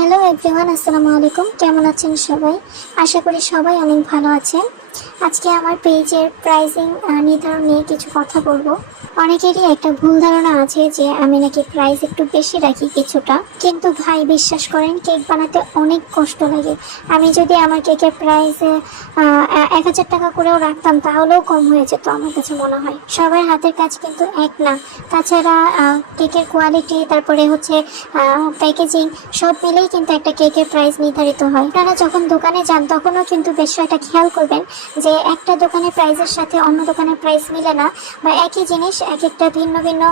Hello everyone, আসসালামু আলাইকুম। কেমন আছেন সবাই? আশা করি সবাই অনেক ভালো আছেন। আজকে আমার পেজের প্রাইসিং নির্ধারণ নিয়ে কিছু কথা বলবো। অনেকেরই একটা ভুল ধারণা আছে যে আমি নাকি প্রাইস একটু বেশি রাখি কিছুটা, কিন্তু ভাই বিশ্বাস করেন, কেক বানাতে অনেক কষ্ট লাগে। আমি যদি আমার কেকের প্রাইসে 1,000 টাকা করেও রাখতাম তাহলেও কম হয়ে যেত আমার কাছে মনে হয়। সবার হাতের কাজ কিন্তু এক না। তাছাড়া কেকের কোয়ালিটি, তারপরে হচ্ছে প্যাকেজিং, সব মিলেই কিন্তু একটা কেকের প্রাইস নির্ধারিত হয়। আপনারা যখন দোকানে যান তখনও কিন্তু বেশ একটা খেয়াল করবেন যে একটা দোকানের প্রাইসের সাথে অন্য দোকানের প্রাইস মিলে না, বা একই জিনিস এক একটা ভিন্ন ভিন্ন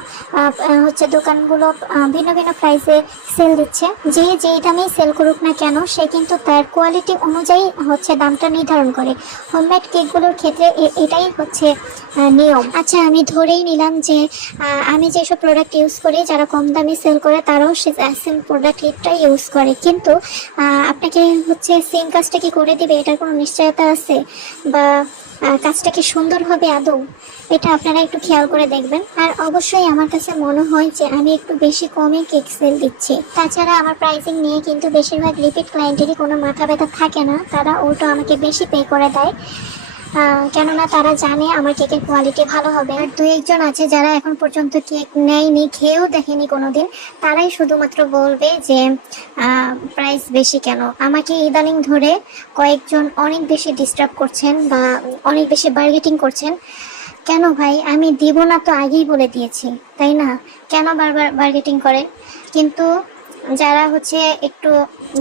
হচ্ছে দোকানগুলো ভিন্ন ভিন্ন প্রাইসে সেল দিচ্ছে। যে যেই দামেই সেল করুক না কেন, সে কিন্তু তার কোয়ালিটি অনুযায়ী হচ্ছে দামটা নির্ধারণ করে। হোমমেড কেকগুলোর ক্ষেত্রে এটাই হচ্ছে নিয়ম। আচ্ছা, আমি ধরেই নিলাম যে আমি যেসব প্রোডাক্ট ইউজ করি, যারা কম দামে সেল করে তারাও সেম প্রোডাক্টটাই ইউজ করে, কিন্তু আপনাকে হচ্ছে সেম কাজটা কি করে দিবে এটার কোনো নিশ্চয়তা আছে? বা কাজটা কি সুন্দর হবে আদৌ? এটা আপনারা একটু খেয়াল করে দেখবেন। আর অবশ্যই আমার কাছে মনে হয় যে আমি একটু বেশি কমে কেক সেল দিচ্ছি। তাছাড়া আমার প্রাইসিং নিয়ে কিন্তু বেশিরভাগ রিপিট ক্লায়েন্টেরই কোনো মাথা ব্যথা থাকে না, তারা উল্টো আমাকে বেশি পে করে দেয়। কেননা তারা জানে আমার কেকের কোয়ালিটি ভালো হবে। আর দুই একজন আছে যারা এখন পর্যন্ত কেক নেয়নি, খেয়েও দেখেনি কোনোদিন, তারাই শুধুমাত্র বলবে যে প্রাইস বেশি কেন। আমাকে ইদানিং ধরে কয়েকজন অনেক বেশি ডিস্টার্ব করছেন বা অনেক বেশি বার্গেটিং করছেন। কেন ভাই, আমি দিব না তো আগেই বলে দিয়েছি, তাই না? কেন বারবার বার্গেটিং করেন? কিন্তু যারা হচ্ছে একটু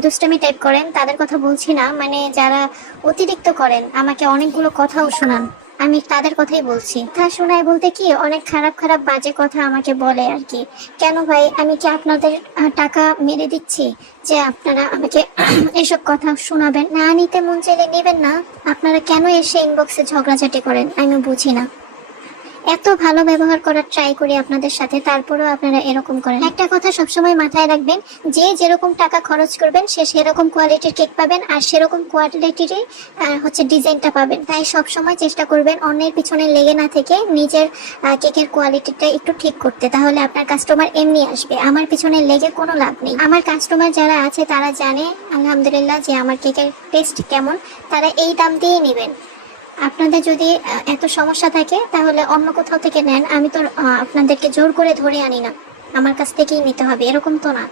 দুষ্টামি টাইপ করেন তাদের কথা বলছি না, মানে যারা অতিরিক্ত করেন, আমাকে অনেকগুলো কথাও শোনান, আমি তাদের কথাই বলছি। কথা শোনায় বলতে কি, অনেক খারাপ খারাপ বাজে কথা আমাকে বলে আর কি। কেন ভাই, আমি কি আপনাদের টাকা মেরে দিচ্ছি যে আপনারা আমাকে এসব কথা শোনাবেন? না নিতে মন চাইলে নেবেন না। আপনারা কেন এসে ইনবক্সে ঝগড়াঝাটি করেন আমি বুঝি না। এত ভালো ব্যবহার করার ট্রাই করি আপনাদের সাথে, তারপরেও আপনারা এরকম করেন। একটা কথা সবসময় মাথায় রাখবেন, যে যেরকম টাকা খরচ করবেন সে সেরকম কোয়ালিটির কেক পাবেন, আর সেরকম কোয়ালিটিরই হচ্ছে ডিজাইনটা পাবেন। তাই সবসময় চেষ্টা করবেন অন্যের পিছনে লেগে না থেকে নিজের কেকের কোয়ালিটিটা একটু ঠিক করতে, তাহলে আপনার কাস্টমার এমনি আসবে। আমার পিছনে লেগে কোনো লাভ নেই। আমার কাস্টমার যারা আছে তারা জানে আলহামদুলিল্লাহ যে আমার কেকের টেস্ট কেমন, তারা এই দাম দিয়েই নেবেন। আপনাদের যদি এত সমস্যা থাকে তাহলে অন্য কোথাও থেকে নেন, আমি তো আপনাদেরকে জোর করে ধরে আনি না, আমার কাছ থেকেই নিতে হবে এরকম তো না।